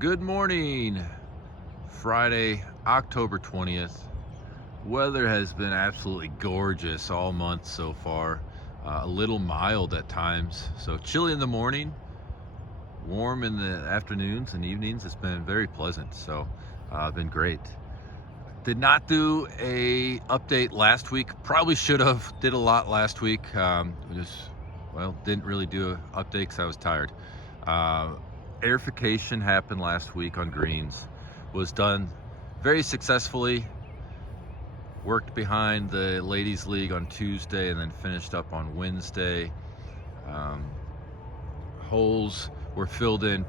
Good morning, Friday, October 20th. Weather has been absolutely gorgeous all month so far. A little mild at times, so chilly in the morning, warm in the afternoons and evenings. It's been very pleasant, so been great. Did not do a update last week. Probably should have. Did a lot last week. Didn't really do an update because I was tired. Airification happened last week on greens. Was done very successfully. Worked behind the ladies league on Tuesday and then finished up on Wednesday. Holes were filled in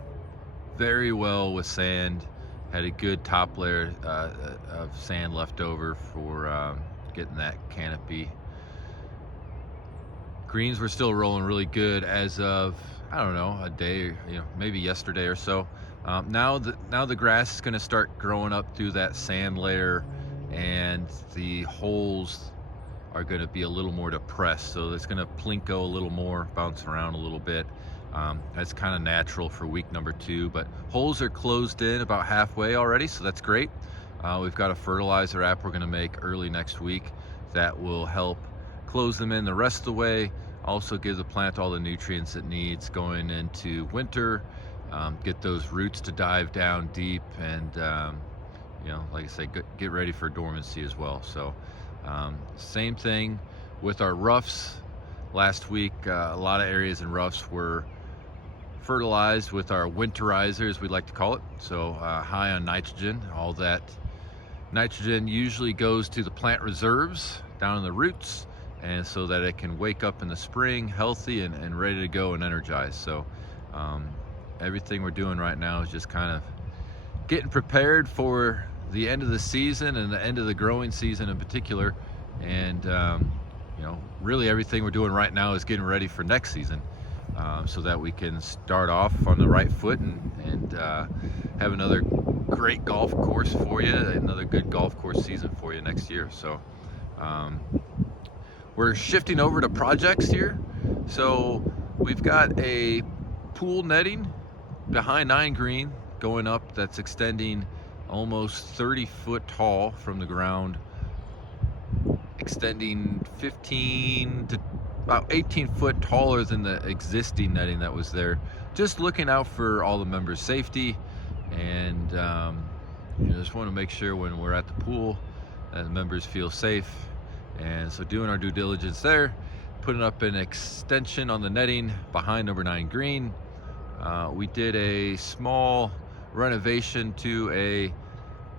very well with sand. Had a good top layer of sand left over for getting that canopy. Greens were still rolling really good as of, I don't know, a day, maybe yesterday or so. Now the grass is going to start growing up through that sand layer, and the holes are going to be a little more depressed, so it's going to plinko a little more, bounce around a little bit. That's kind of natural for week number 2, but holes are closed in about halfway already, so that's great. We've got a fertilizer app we're going to make early next week that will help close them in the rest of the way, also give the plant all the nutrients it needs going into winter, get those roots to dive down deep, and like I say, get ready for dormancy as well. So same thing with our roughs. Last week a lot of areas in roughs were fertilized with our winterizer, as we like to call it, so high on nitrogen. All that nitrogen usually goes to the plant reserves down in the roots, and so that it can wake up in the spring healthy and ready to go and energized. So everything we're doing right now is just kind of getting prepared for the end of the season and the end of the growing season in particular. And really everything we're doing right now is getting ready for next season, so that we can start off on the right foot and have another great golf course for you, another good golf course season for you next year. So we're shifting over to projects here. So we've got a pool netting behind 9 green going up that's extending almost 30 foot tall from the ground, extending 15 to about 18 foot taller than the existing netting that was there. Just looking out for all the members' safety, and just want to make sure when we're at the pool that the members feel safe. And so doing our due diligence there, putting up an extension on the netting behind number 9 green. We did a small renovation to a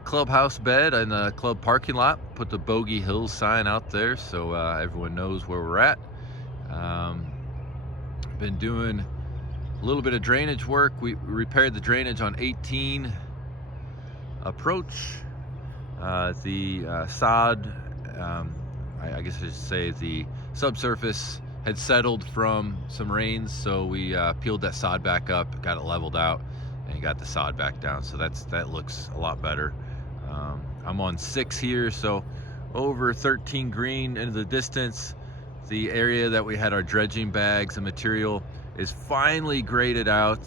clubhouse bed in the club parking lot, put the Bogey Hills sign out there so everyone knows where we're at. Been doing a little bit of drainage work. We repaired the drainage on 18 approach. The sod, I guess I should say the subsurface had settled from some rains, so we peeled that sod back up, got it leveled out, and got the sod back down. So that looks a lot better. I'm on 6 here, so over 13 green into the distance. The area that we had our dredging bags and material is finally graded out.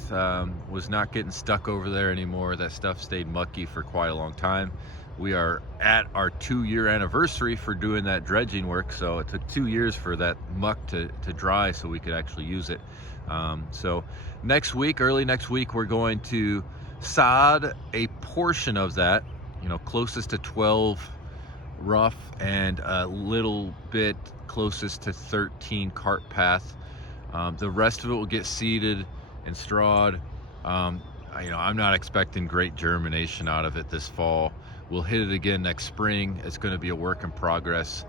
Was not getting stuck over there anymore. That stuff stayed mucky for quite a long time. We are at our 2-year anniversary for doing that dredging work, so it took 2 years for that muck to dry so we could actually use it. So next week, early next week, we're going to sod a portion of that, closest to 12 rough and a little bit closest to 13 cart path. The rest of it will get seeded and strawed. I'm not expecting great germination out of it this fall. We'll hit it again next spring. It's going to be a work in progress.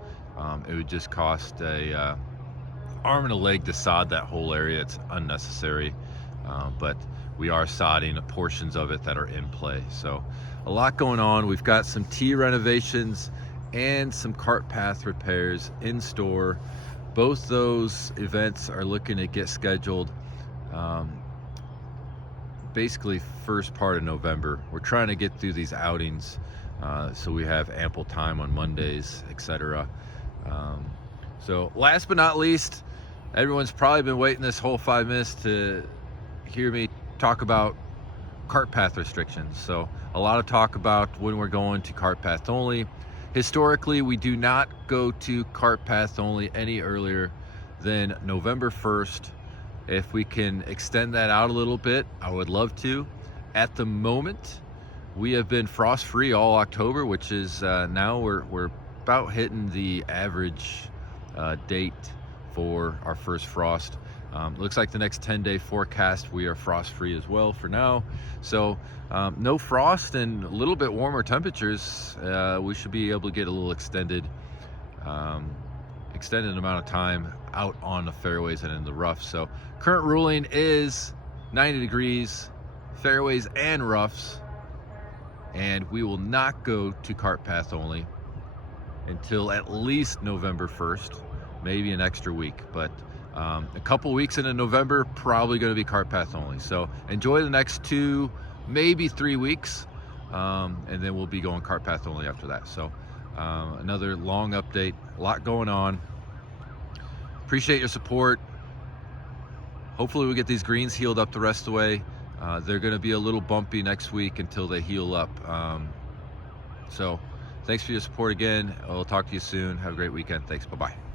It would just cost a arm and a leg to sod that whole area. It's unnecessary, but we are sodding portions of it that are in play. So a lot going on. We've got some tee renovations and some cart path repairs in store. Both those events are looking to get scheduled basically first part of November. We're trying to get through these outings so we have ample time on Mondays, etc. So last but not least, everyone's probably been waiting this whole 5 minutes to hear me talk about cart path restrictions. So a lot of talk about when we're going to cart path only. Historically, we do not go to cart path only any earlier than November 1st. If we can extend that out a little bit, I would love to. At the moment, we have been frost free all October, which is now we're about hitting the average date for our first frost. Looks like the next 10-day forecast we are frost free as well for now. So no frost and a little bit warmer temperatures. We should be able to get a little extended amount of time out on the fairways and in the rough. So current ruling is 90 degrees, fairways and roughs, and we will not go to cart path only until at least November 1st, maybe an extra week, but a couple weeks into November, probably going to be cart path only. So enjoy the next 2, maybe 3 weeks, and then we'll be going cart path only after that. So another long update, a lot going on. Appreciate your support. Hopefully we get these greens healed up the rest of the way. They're going to be a little bumpy next week until they heal up. So thanks for your support again. I'll talk to you soon. Have a great weekend. Thanks. Bye-bye.